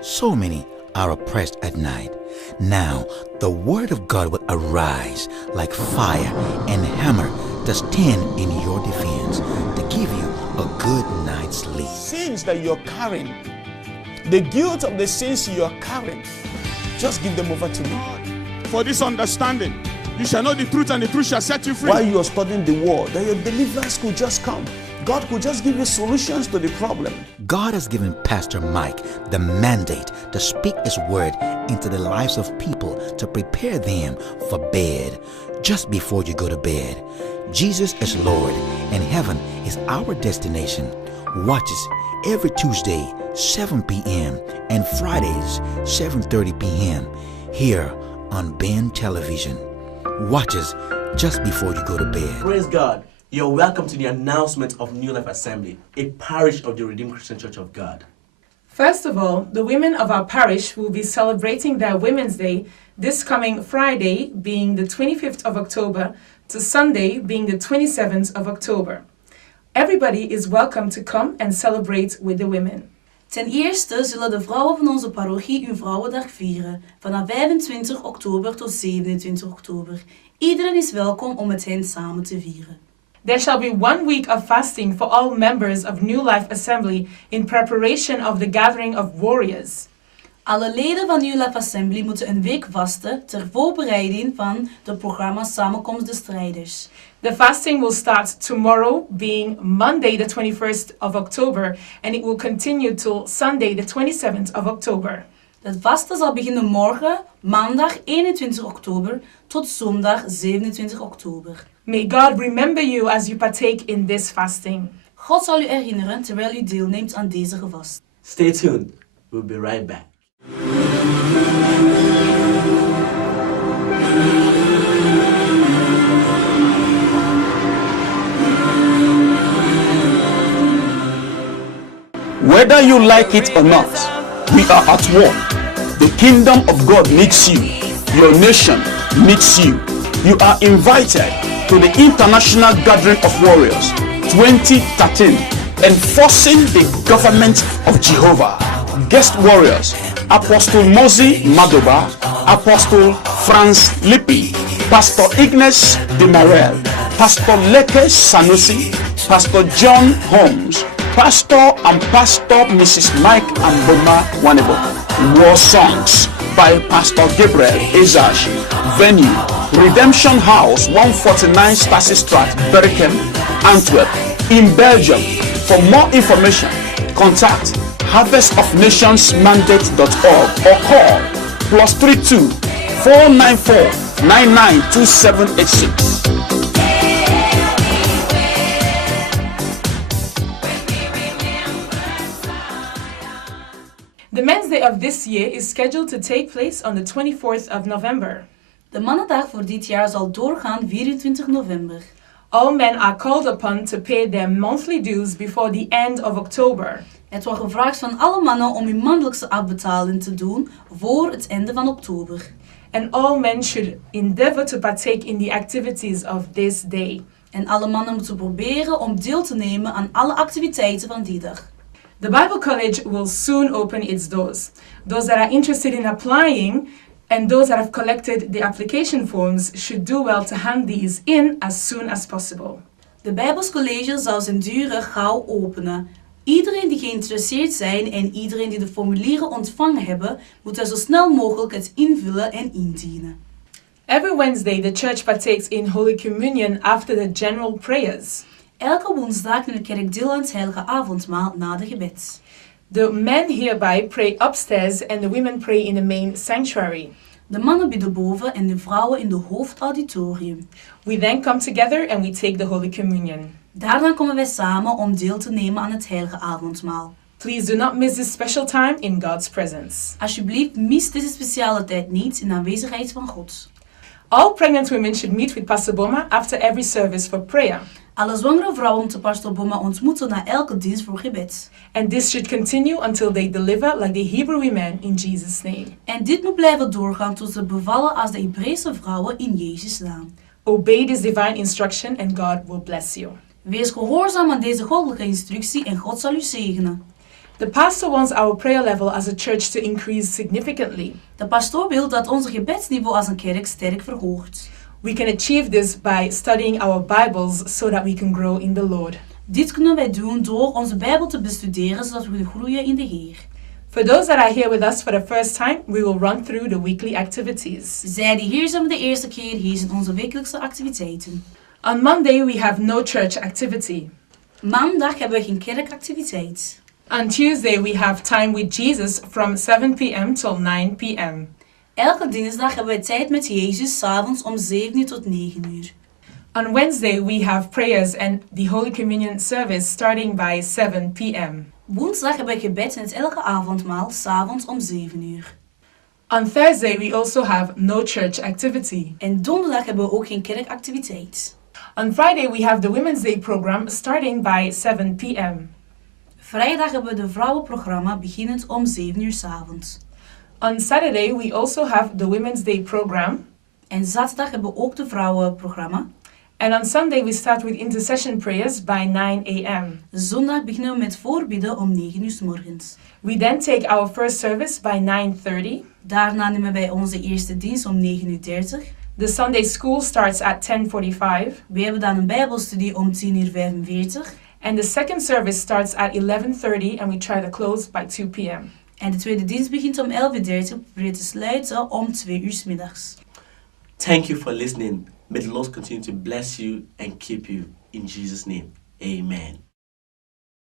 So many are oppressed at night. Now the word of God will arise like fire and hammer to stand in your defense, to give you a good night's sleep. Sins that you're carrying, the guilt of the sins you are carrying, just give them over to God. For this understanding, you shall know the truth, and the truth shall set you free. While you are studying the word, that your deliverance could just come. God could just give you solutions to the problem. God has given Pastor Mike the mandate to speak his word into the lives of people to prepare them for bed just before you go to bed. Jesus is Lord and heaven is our destination. Watch us every Tuesday, 7 p.m. and Fridays, 7:30 p.m. here on Ben Television. Watch us just before you go to bed. Praise God. You're welcome to the announcement of New Life Assembly, a parish of the Redeemed Christian Church of God. First of all, the women of our parish will be celebrating their Women's Day this coming Friday, being the 25th of October, to Sunday, being the 27th of October. Everybody is welcome to come and celebrate with the women. Ten eerste zullen de vrouwen van onze parochie hun Vrouwendag vieren, vanaf 25 oktober tot 27 oktober. Iedereen is welkom om met hen samen te vieren. There shall be 1 week of fasting for all members of New Life Assembly in preparation of the gathering of warriors. Alle leden van New Life Assembly moeten een week vasten ter voorbereiding van het programma Samenkomst de Strijders. The fasting will start tomorrow, being Monday the 21st of October, and it will continue till Sunday the 27th of October. Het vasten zal beginnen morgen, maandag 21 oktober, tot zondag 27 oktober. May God remember you as you partake in this fasting. God zal u herinneren terwijl u deelneemt aan deze gevast. Stay tuned. We'll be right back. Whether you like it or not, we are at war. The kingdom of God needs you. Your nation needs you. You are invited to the International Gathering of Warriors 2013, enforcing the government of Jehovah. Guest warriors: Apostle Mozi Madoba, Apostle Franz Lippi, Pastor Ignace de Marel, Pastor Leke Sanusi, Pastor John Holmes, Pastor and Pastor Mrs. Mike Amboma Wanebo. War songs by Pastor Gabriel Ezash. Venue: Redemption House, 149 Stasistraat, Berchem, Antwerp, in Belgium. For more information, contact harvestofnationsmandate.org or call +32 494 992786. The Men's Day of this year is scheduled to take place on the 24th of November. De Mannendag voor dit jaar zal doorgaan 24 november. All men are called upon to pay their monthly dues before the end of October. Het wordt gevraagd van alle mannen om hun maandelijkse afbetaling te doen voor het einde van oktober. And all men should endeavor to partake in the activities of this day. En alle mannen moeten proberen om deel te nemen aan alle activiteiten van die dag. The Bible College will soon open its doors. Those that are interested in applying and those that have collected the application forms should do well to hand these in as soon as possible. De Bijbelscollege zal zijn deuren gauw openen. Iedereen die geïnteresseerd zijn en iedereen die de formulieren ontvangen hebben, moet er zo snel mogelijk het invullen en indienen. Every Wednesday, the church partakes in Holy Communion after the general prayers. Elke woensdag neemt de kerk deel aan het heilige avondmaal na de gebed. The men hereby pray upstairs and the women pray in the main sanctuary. De mannen bidden boven en de vrouwen in de hoofdauditorium. We then come together and we take the Holy Communion. Daarna komen wij samen om deel te nemen aan het heilige avondmaal. Please do not miss this special time in God's presence. Alsjeblieft, mis deze speciale tijd niet in de aanwezigheid van God. All pregnant women should meet with Pastor Boma after every service for prayer. Alle zwangere vrouwen moeten Pastor Boma ontmoeten na elke dienst voor gebed. And this should continue until they deliver like the Hebrew women in Jesus' name. En dit moet blijven doorgaan tot ze bevallen als de Hebreeuwse vrouwen in Jezus' naam. Obey this divine instruction and God will bless you. Wees gehoorzaam aan deze goddelijke instructie en God zal u zegenen. The pastor wants our prayer level as a church to increase significantly. De pastoor wil dat onze gebedsniveau als een kerk sterk verhoogt. We can achieve this by studying our Bibles so that we can grow in the Lord. Dit kunnen wij doen door onze Bijbel te bestuderen, zodat we groeien in de Heer. For those that are here with us for the first time, we will run through the weekly activities. Zij die hier zijn voor de eerste keer, hier zijn onze wekelijkse activiteiten. On Monday, we have no church activity. Maandag hebben we geen kerkactiviteit. On Tuesday, we have time with Jesus from 7 p.m. till 9 p.m. Elke dinsdag hebben we tijd met Jezus, 's avonds om 7 uur tot 9 uur. On Wednesday, we have prayers and the Holy Communion service starting by 7 p.m. Woensdag hebben we gebed en het elke avondmaal, 's avonds om 7 uur. On Thursday, we also have no church activity. En donderdag hebben we ook geen kerkactiviteit. On Friday, we have the Women's Day program starting by 7 p.m. Vrijdag hebben we de vrouwenprogramma beginnend om 7 uur 's avonds. On Saturday, we also have the Women's Day program. En zaterdag hebben we ook de vrouwenprogramma. And on Sunday, we start with intercession prayers by 9 a.m. Zondag beginnen we met voorbidden om 9 uur 's morgens. We then take our first service by 9:30. Daarna nemen wij onze eerste dienst om 9 uur 30. The Sunday school starts at 10:45. We hebben dan een bijbelstudie om 10 uur 45. And the second service starts at 11:30 and we try to close by 2 p.m. En de tweede dienst begint om 11 uur 30. We proberen te sluiten om 2 uur 's middags. Thank you for listening. May the Lord continue to bless you and keep you. In Jesus' name, amen.